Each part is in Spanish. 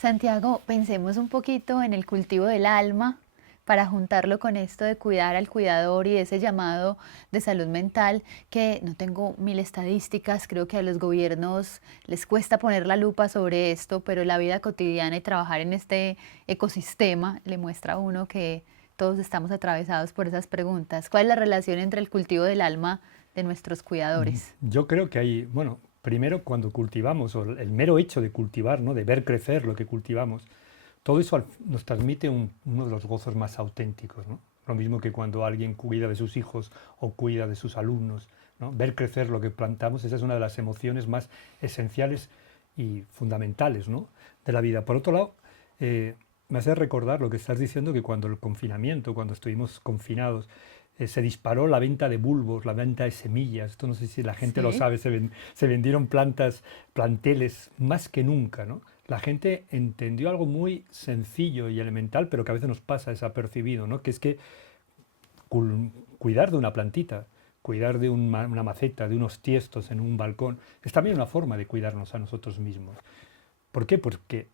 Santiago, pensemos un poquito en el cultivo del alma para juntarlo con esto de cuidar al cuidador y ese llamado de salud mental, que no tengo mil estadísticas, creo que a los gobiernos les cuesta poner la lupa sobre esto, pero la vida cotidiana y trabajar en este ecosistema le muestra a uno que todos estamos atravesados por esas preguntas. ¿Cuál es la relación entre el cultivo del alma de nuestros cuidadores? Yo creo que hay, bueno, primero cuando cultivamos, o el mero hecho de cultivar, ¿no? De ver crecer lo que cultivamos, todo eso nos transmite uno de los gozos más auténticos, ¿no? Lo mismo que cuando alguien cuida de sus hijos o cuida de sus alumnos, ¿no? Ver crecer lo que plantamos, esa es una de las emociones más esenciales y fundamentales, ¿no? De la vida. Por otro lado, me hace recordar lo que estás diciendo, que cuando el confinamiento, cuando estuvimos confinados, se disparó la venta de bulbos, la venta de semillas. Esto no sé si la gente lo Sí. sabe, se vendieron planteles más que nunca, ¿no? La gente entendió algo muy sencillo y elemental, pero que a veces nos pasa desapercibido, ¿no? Que es que cuidar de una plantita, cuidar de una maceta, de unos tiestos en un balcón, es también una forma de cuidarnos a nosotros mismos. ¿Por qué? Porque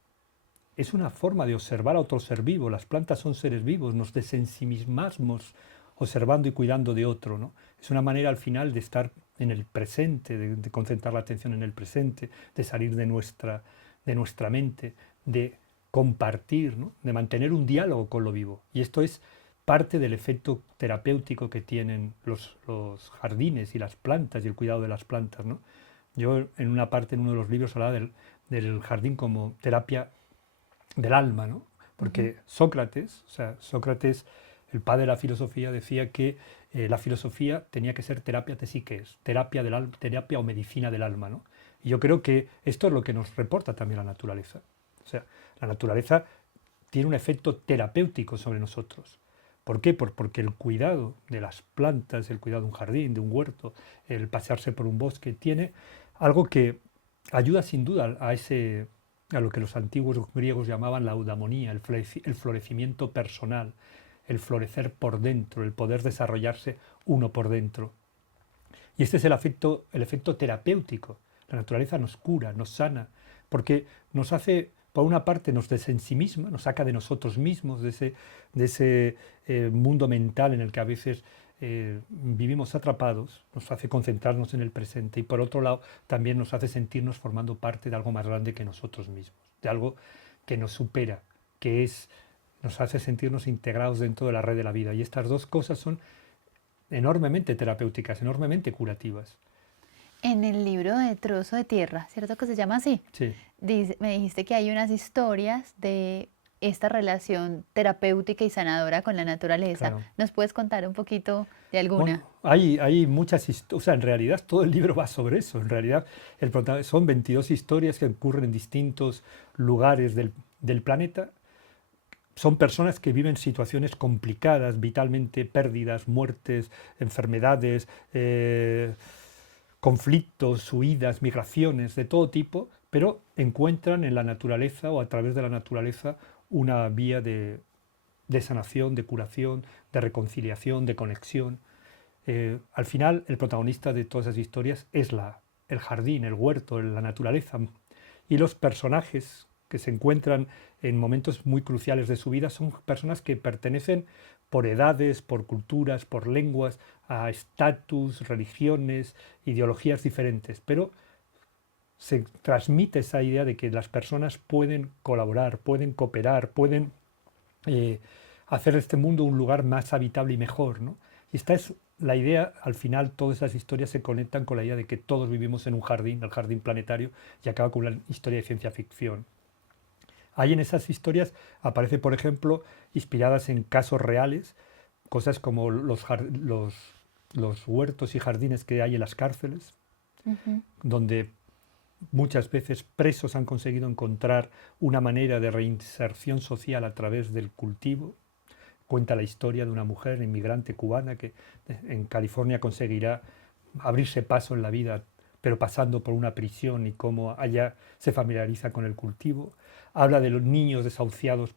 es una forma de observar a otro ser vivo. Las plantas son seres vivos, nos desensimismamos observando y cuidando de otro, ¿no? Es una manera al final de estar en el presente, de concentrar la atención en el presente, de salir de nuestra mente, de compartir, ¿no? De mantener un diálogo con lo vivo. Y esto es parte del efecto terapéutico que tienen los jardines y las plantas y el cuidado de las plantas, ¿no? Yo en una parte, en uno de los libros, hablaba del jardín como terapia del alma, ¿no? Ujú. Porque Sócrates, o sea, Sócrates, el padre de la filosofía, decía que la filosofía tenía que ser terapia de psiques, terapia del alma, terapia o medicina del alma, ¿no? Y yo creo que esto es lo que nos reporta también la naturaleza. O sea, la naturaleza tiene un efecto terapéutico sobre nosotros. ¿Por qué? Porque el cuidado de las plantas, el cuidado de un jardín, de un huerto, el pasearse por un bosque, tiene algo que ayuda sin duda a lo que los antiguos griegos llamaban la eudamonía, el florecimiento personal, el florecer por dentro, el poder desarrollarse uno por dentro. Y este es el efecto terapéutico. La naturaleza nos cura, nos sana, porque nos hace, por una parte, nos desensimisma, nos saca de nosotros mismos, de ese mundo mental en el que a veces vivimos atrapados, nos hace concentrarnos en el presente y por otro lado también nos hace sentirnos formando parte de algo más grande que nosotros mismos, de algo que nos supera, que es, nos hace sentirnos integrados dentro de la red de la vida. Y estas dos cosas son enormemente terapéuticas, enormemente curativas. En el libro de Trozo de Tierra, ¿cierto que se llama así? Sí, Me dijiste que hay unas historias de esta relación terapéutica y sanadora con la naturaleza. claro. ¿Nos puedes contar un poquito de alguna? Bueno, hay muchas historias, o sea, en realidad todo el libro va sobre eso. En realidad son 22 historias que ocurren en distintos lugares del planeta. Son personas que viven situaciones complicadas, vitalmente, pérdidas, muertes, enfermedades, conflictos, huidas, migraciones de todo tipo, pero encuentran en la naturaleza o a través de la naturaleza una vía de sanación, de curación, de reconciliación, de conexión. Al final, el protagonista de todas esas historias es el jardín, el huerto, la naturaleza. Y los personajes que se encuentran en momentos muy cruciales de su vida son personas que pertenecen por edades, por culturas, por lenguas, a estatus, religiones, ideologías diferentes, pero se transmite esa idea de que las personas pueden colaborar, pueden cooperar, pueden eh, hacer de este mundo un lugar más habitable y mejor, ¿no? Y esta es la idea, al final todas esas historias se conectan con la idea de que todos vivimos en un jardín, el jardín planetario, y acaba con una historia de ciencia ficción. Ahí en esas historias aparece, por ejemplo, inspiradas en casos reales, cosas como los huertos y jardines que hay en las cárceles, Ujú. donde muchas veces presos han conseguido encontrar una manera de reinserción social a través del cultivo. Cuenta la historia de una mujer inmigrante cubana que en California conseguirá abrirse paso en la vida, pero pasando por una prisión y cómo allá se familiariza con el cultivo. Habla de los niños desahuciados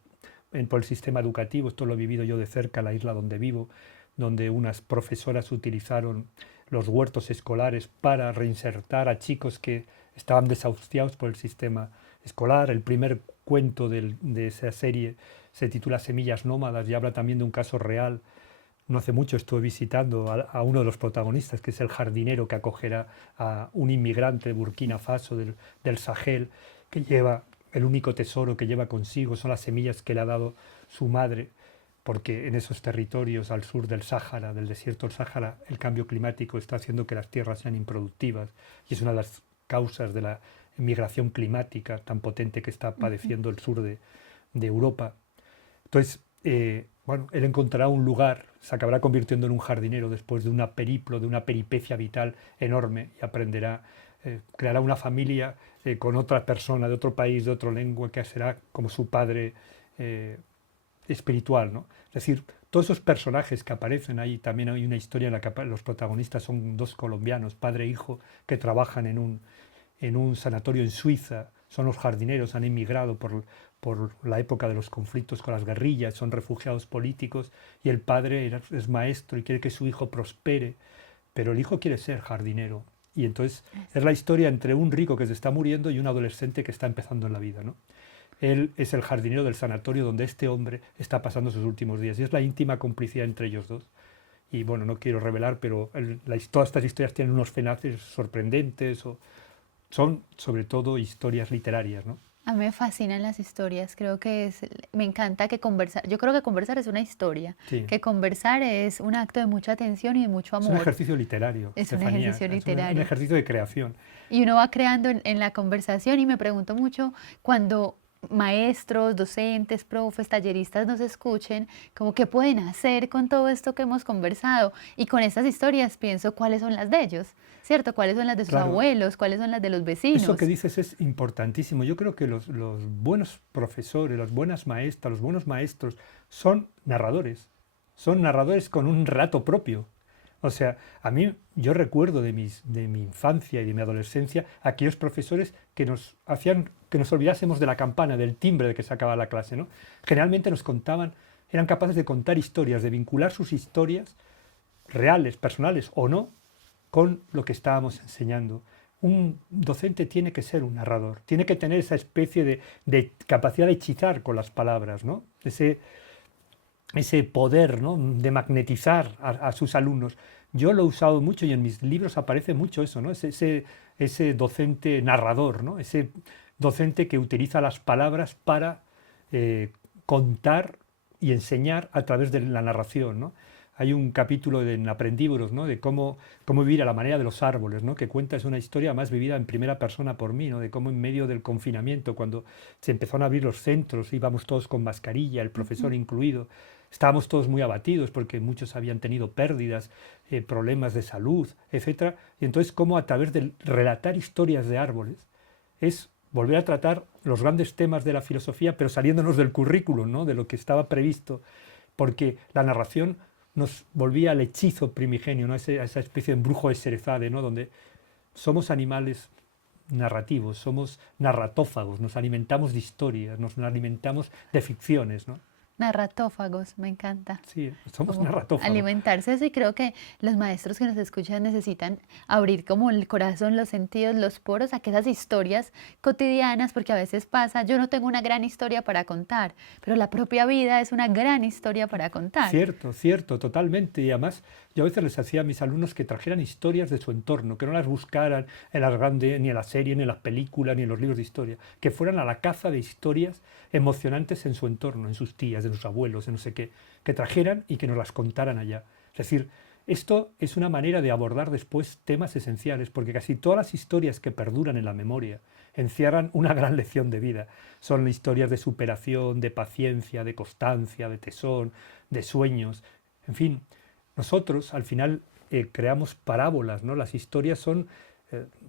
por el sistema educativo, esto lo he vivido yo de cerca en la isla donde vivo, donde unas profesoras utilizaron los huertos escolares para reinsertar a chicos que estaban desahuciados por el sistema escolar. El primer cuento de esa serie se titula Semillas nómadas y habla también de un caso real. No hace mucho estuve visitando a uno de los protagonistas, que es el jardinero que acogerá a un inmigrante de Burkina Faso, del Sahel, que lleva el único tesoro que lleva consigo, son las semillas que le ha dado su madre, porque en esos territorios al sur del Sáhara, del desierto del Sáhara, el cambio climático está haciendo que las tierras sean improductivas y es una de las causas de la migración climática tan potente que está Ujú. padeciendo el sur de Europa. Entonces, bueno, él encontrará un lugar, se acabará convirtiendo en un jardinero después de una periplo, de una peripecia vital enorme y aprenderá, creará una familia con otra persona de otro país, de otra lengua, que será como su padre eh, espiritual, ¿no? Es decir, todos esos personajes que aparecen ahí, también hay una historia en la que los protagonistas son dos colombianos, padre e hijo, que trabajan en un sanatorio en Suiza, son los jardineros, han emigrado por la época de los conflictos con las guerrillas, son refugiados políticos y el padre es maestro y quiere que su hijo prospere, pero el hijo quiere ser jardinero. Y entonces es la historia entre un rico que se está muriendo y un adolescente que está empezando en la vida, ¿no? Él es el jardinero del sanatorio donde este hombre está pasando sus últimos días y es la íntima complicidad entre ellos dos. Y bueno, no quiero revelar, pero todas estas historias tienen unos finales sorprendentes o son sobre todo historias literarias, ¿no? A mí me fascinan las historias, creo que me encanta que conversar, yo creo que conversar es una historia, Sí, que conversar es un acto de mucha atención y de mucho es un amor, ejercicio literario, es un Estefanía, ejercicio es un literario. ejercicio de creación. Y uno va creando en la conversación y me pregunto mucho cuando maestros, docentes, profes, talleristas nos escuchen, como qué pueden hacer con todo esto que hemos conversado. Y con estas historias pienso cuáles son las de ellos, ¿cierto? ¿Cuáles son las de sus Claro, abuelos? ¿Cuáles son las de los eso que vecinos? dices es importantísimo. Yo creo que los buenos profesores, las buenas maestras, los buenos maestros son narradores con un relato propio. O sea, a mí yo recuerdo de mi infancia y de mi adolescencia aquellos profesores que nos hacían que nos olvidásemos de la campana, del timbre de que se acababa la clase, ¿no? Generalmente nos contaban, eran capaces de contar historias, de vincular sus historias reales, personales o no, con lo que estábamos enseñando. Un docente tiene que ser un narrador, tiene que tener esa especie de capacidad de hechizar con las palabras, ¿no? Ese poder, ¿no?, de magnetizar a sus alumnos. Yo lo he usado mucho y en mis libros aparece mucho eso, ¿no? Ese docente narrador, ¿no? Ese docente que utiliza las palabras para contar y enseñar a través de la narración, ¿no? Hay un capítulo en Aprendíbulos, ¿no?, de cómo vivir a la manera de los árboles, ¿no?, que cuenta, es una historia más vivida en primera persona por mí, ¿no?, de cómo en medio del confinamiento, cuando se empezaron a abrir los centros, íbamos todos con mascarilla, el Ujú. profesor incluido, estábamos todos muy abatidos porque muchos habían tenido pérdidas, problemas de salud, etcétera. Y entonces cómo a través de relatar historias de árboles es volver a tratar los grandes temas de la filosofía, pero saliéndonos del currículum, ¿no?, de lo que estaba previsto, porque la narración nos volvía al hechizo primigenio, ¿no?, a esa especie de embrujo de Serezade, ¿no?, donde somos animales narrativos, somos narratófagos, nos alimentamos de historias, nos alimentamos de ficciones, ¿no? Narratófagos, me encanta. Sí, somos Como narratófagos. alimentarse eso y creo que los maestros que nos escuchan necesitan abrir como el corazón, los sentidos, los poros a que esas historias cotidianas, porque a veces pasa, yo no tengo una gran historia para contar, pero la propia vida es una gran historia para contar. Cierto, cierto, totalmente. Y además, yo a veces les hacía a mis alumnos que trajeran historias de su entorno, que no las buscaran en las grandes, ni en la serie, ni en las películas, ni en los libros de historia, que fueran a la caza de historias emocionantes en su entorno, en sus tías, en sus abuelos, en no sé qué, que trajeran y que nos las contaran allá. Es decir, esto es una manera de abordar después temas esenciales, porque casi todas las historias que perduran en la memoria encierran una gran lección de vida. Son historias de superación, de paciencia, de constancia, de tesón, de sueños. En fin, nosotros al final creamos parábolas, ¿no? Las historias son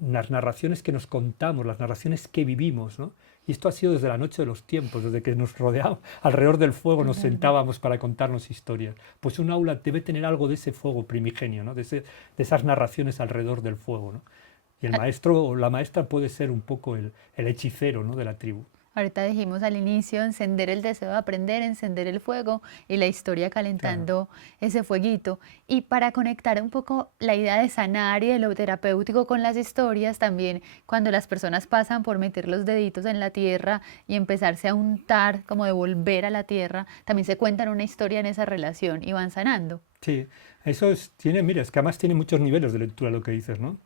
las narraciones que nos contamos, las narraciones que vivimos, ¿no? Y esto ha sido desde la noche de los tiempos, desde que nos rodeábamos, alrededor del fuego nos Alrededor. sentábamos para contarnos historias. Pues un aula debe tener algo de ese fuego primigenio, ¿no?, de esas narraciones alrededor del fuego, ¿no? Y el A- maestro o la maestra puede ser un poco el hechicero, ¿no?, de la tribu. Ahorita dijimos al inicio, encender el deseo de aprender, encender el fuego y la historia Claro. calentando ese fueguito. Y para conectar un poco la idea de sanar y de lo terapéutico con las historias, también cuando las personas pasan por meter los deditos en la tierra y empezarse a untar, como de volver a la tierra, también se cuentan una historia en esa relación y van sanando. Sí, tiene, mira, es que además tiene muchos niveles de lectura lo que dices, ¿no?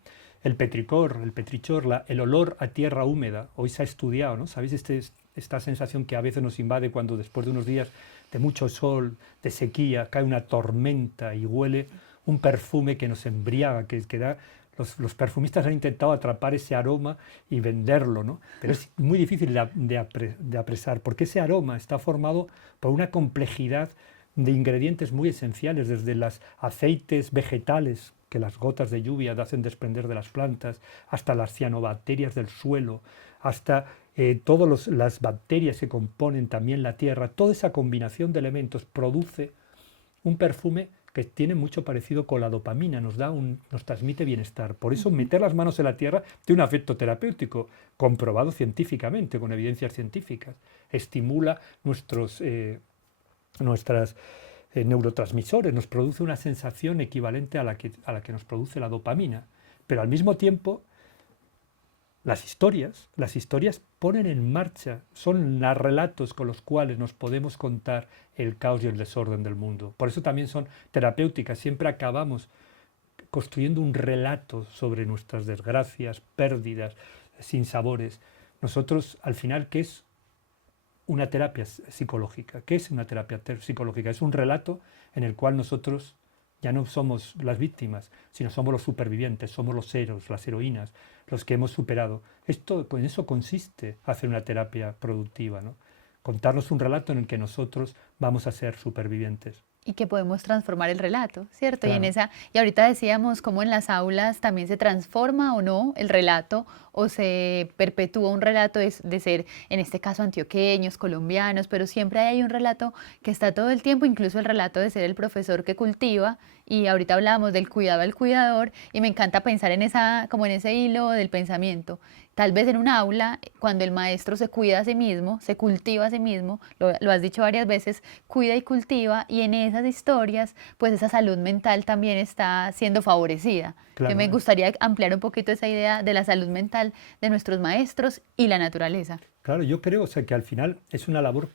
El petricor, el petrichor, el olor a tierra húmeda, hoy se ha estudiado, ¿no? ¿Sabéis esta sensación que a veces nos invade cuando después de unos días de mucho sol, de sequía, cae una tormenta y huele un perfume que nos embriaga, que da... Los perfumistas han intentado atrapar ese aroma y venderlo, ¿no? Pero es muy difícil de apresar, porque ese aroma está formado por una complejidad de ingredientes muy esenciales, desde los aceites vegetales que las gotas de lluvia hacen desprender de las plantas, hasta las cianobacterias del suelo, hasta todas las bacterias que componen también la tierra. Toda esa combinación de elementos produce un perfume que tiene mucho parecido con la dopamina, nos transmite bienestar. Por eso Ujú. meter las manos en la tierra tiene un efecto terapéutico, comprobado científicamente, con evidencias científicas. Estimula nuestras neurotransmisores, nos produce una sensación equivalente a la que nos produce la dopamina. Pero al mismo tiempo, las historias ponen en marcha, son los relatos con los cuales nos podemos contar el caos y el desorden del mundo. Por eso también son terapéuticas, siempre acabamos construyendo un relato sobre nuestras desgracias, pérdidas, sinsabores. Nosotros, al final, ¿qué es una terapia psicológica? ¿Qué es una terapia psicológica? Es un relato en el cual nosotros ya no somos las víctimas, sino somos los supervivientes, somos los héroes, las heroínas, los que hemos superado. Esto, en eso consiste hacer una terapia productiva, ¿no? Contarnos un relato en el que nosotros vamos a ser supervivientes. Y que podemos transformar el relato, ¿cierto? Y en Claro, esa, y ahorita decíamos cómo en las aulas también se transforma o no el relato o se perpetúa un relato de ser, en este caso, antioqueños, colombianos, pero siempre hay un relato que está todo el tiempo, incluso el relato de ser el profesor que cultiva. Y ahorita hablábamos del cuidado al cuidador y me encanta pensar en esa, como en ese hilo del pensamiento. Tal vez en un aula, cuando el maestro se cuida a sí mismo, se cultiva a sí mismo, lo has dicho varias veces, cuida y cultiva, y en esas historias, pues esa salud mental también está siendo favorecida. Yo me claro. gustaría ampliar un poquito esa idea de la salud mental de nuestros maestros y la naturaleza. Claro, yo creo, o sea, que al final es una labor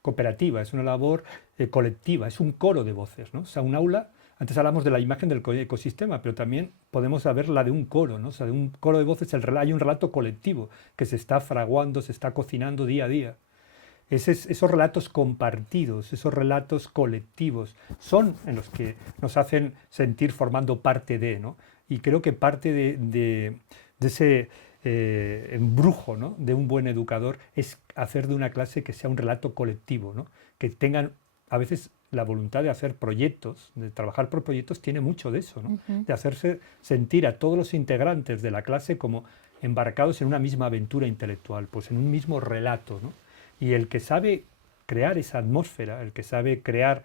cooperativa, es una labor colectiva, es un coro de voces, ¿no? O sea, un aula, antes hablamos de la imagen del ecosistema, pero también podemos saber la de un coro, ¿no? O sea, de un coro de voces hay un relato colectivo que se está fraguando, se está cocinando día a día. Esos relatos compartidos, esos relatos colectivos, son en los que nos hacen sentir formando parte de, ¿no? Y creo que parte de ese embrujo, ¿no?, de un buen educador es hacer de una clase que sea un relato colectivo, ¿no? Que tengan a veces la voluntad de hacer proyectos, de trabajar por proyectos, tiene mucho de eso, ¿no? Ujú. De hacerse sentir a todos los integrantes de la clase como embarcados en una misma aventura intelectual, pues en un mismo relato, ¿no? Y el que sabe crear esa atmósfera, el que sabe crear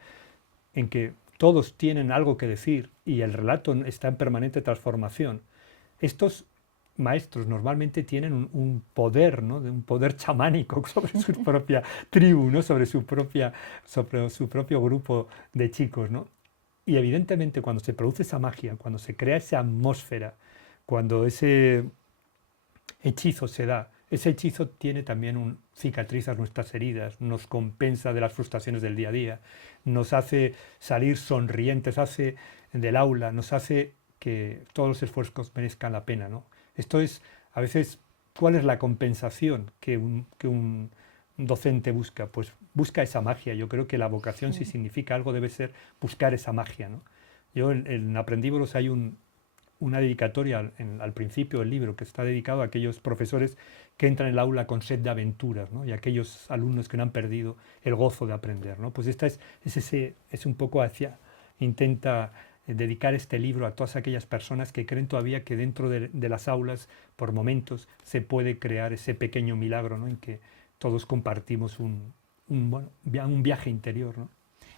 en que todos tienen algo que decir y el relato está en permanente transformación, estos maestros normalmente tienen un poder, ¿no?, de un poder chamánico sobre su propia tribu, ¿no?, sobre su propio grupo de chicos, ¿no? Y evidentemente cuando se produce esa magia, cuando se crea esa atmósfera, cuando ese hechizo se da. Ese hechizo tiene también cicatriza nuestras heridas, nos compensa de las frustraciones del día a día, nos hace salir sonrientes, hace del aula, nos hace que todos los esfuerzos merezcan la pena, ¿no? Esto es, a veces, ¿cuál es la compensación que un docente busca? Pues busca esa magia. Yo creo que la vocación, si Sí. significa algo, debe ser buscar esa magia, ¿no? Yo en Aprendívoros hay una dedicatoria al principio del libro que está dedicado a aquellos profesores que entran en el aula con sed de aventuras, ¿no?, y aquellos alumnos que no han perdido el gozo de aprender, ¿no? Pues esta es un poco intenta dedicar este libro a todas aquellas personas que creen todavía que dentro de las aulas, por momentos, se puede crear ese pequeño milagro, ¿no?, en que todos compartimos bueno, un viaje interior, ¿no?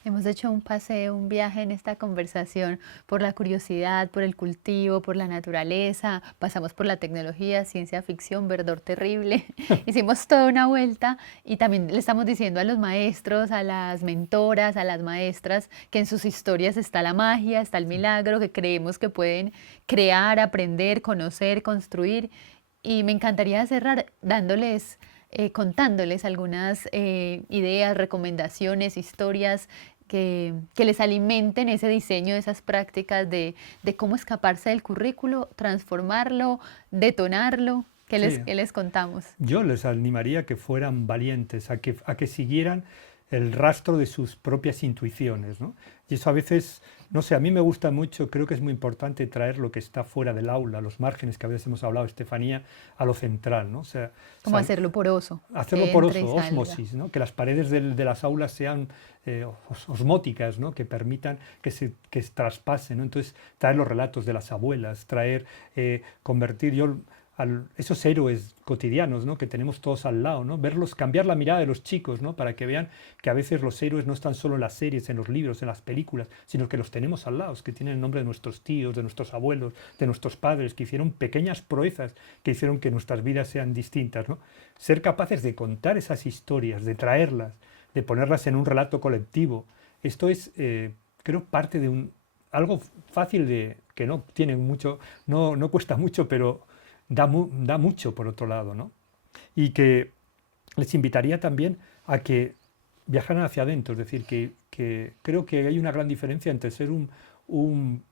Hemos hecho un paseo, un viaje en esta conversación por la curiosidad, por el cultivo, por la naturaleza, pasamos por la tecnología, ciencia ficción, verdor terrible, hicimos toda una vuelta y también le estamos diciendo a los maestros, a las mentoras, a las maestras, que en sus historias está la magia, está el milagro, que creemos que pueden crear, aprender, conocer, construir. Y me encantaría cerrar dándoles contándoles algunas ideas, recomendaciones, historias que les alimenten ese diseño, esas prácticas de cómo escaparse del currículo, transformarlo, detonarlo. Sí, Qué les contamos? yo les animaría a que fueran valientes, a que siguieran el rastro de sus propias intuiciones, ¿no? Y eso a veces, no sé, a mí me gusta mucho, creo que es muy importante traer lo que está fuera del aula, los márgenes que a veces hemos hablado, Estefanía, a lo central, ¿no? O sea, Como hacerlo poroso, hacerlo que entre y poroso, salga. ósmosis, ¿no? Que las paredes de las aulas sean osmóticas, ¿no? Que permitan que se traspasen, ¿no? Entonces, traer los relatos de las abuelas, convertir esos héroes cotidianos, ¿no? Que tenemos todos al lado, ¿no? Verlos, cambiar la mirada de los chicos, ¿no? Para que vean que a veces los héroes no están solo en las series, en los libros, en las películas, sino que los tenemos al lado, que tienen el nombre de nuestros tíos, de nuestros abuelos, de nuestros padres, que hicieron pequeñas proezas que hicieron que nuestras vidas sean distintas, ¿no? Ser capaces de contar esas historias, de traerlas, de ponerlas en un relato colectivo. Esto es, creo, parte de algo fácil de, que no tiene mucho, no cuesta mucho, pero da mucho por otro lado, ¿no? Y que les invitaría también a que viajaran hacia adentro, es decir, que creo que hay una gran diferencia entre ser un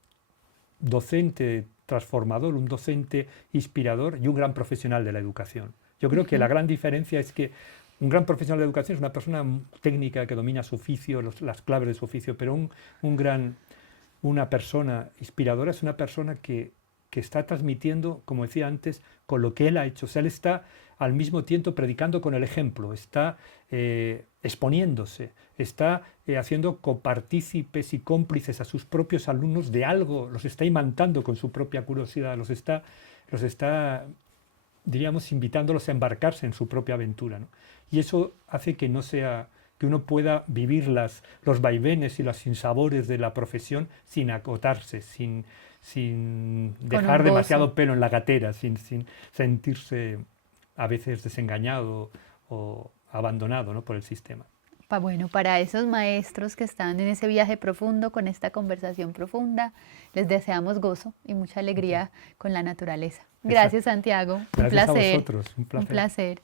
docente transformador, un docente inspirador y un gran profesional de la educación. Yo creo que la Ujú. gran diferencia es que un gran profesional de educación es una persona técnica que domina su oficio, las claves de su oficio, pero una persona inspiradora es una persona que está transmitiendo, como decía antes, con lo que él ha hecho. O sea, él está al mismo tiempo predicando con el ejemplo, está exponiéndose, está haciendo copartícipes y cómplices a sus propios alumnos de algo, los está imantando con su propia curiosidad, los está, diríamos, invitándolos a embarcarse en su propia aventura, ¿no? Y eso hace que no sea que uno pueda vivir los vaivenes y los sinsabores de la profesión sin acotarse, sin Con un dejar gozo. demasiado pelo en la gatera, sin sentirse a veces desengañado o abandonado, ¿no? Por el sistema. Bueno, para esos maestros que están en ese viaje profundo, con esta conversación profunda, les deseamos gozo y mucha Muchas- alegría con la naturaleza. Exacto. Gracias, Santiago. Un Gracias a placer, vosotros, un un placer. placer.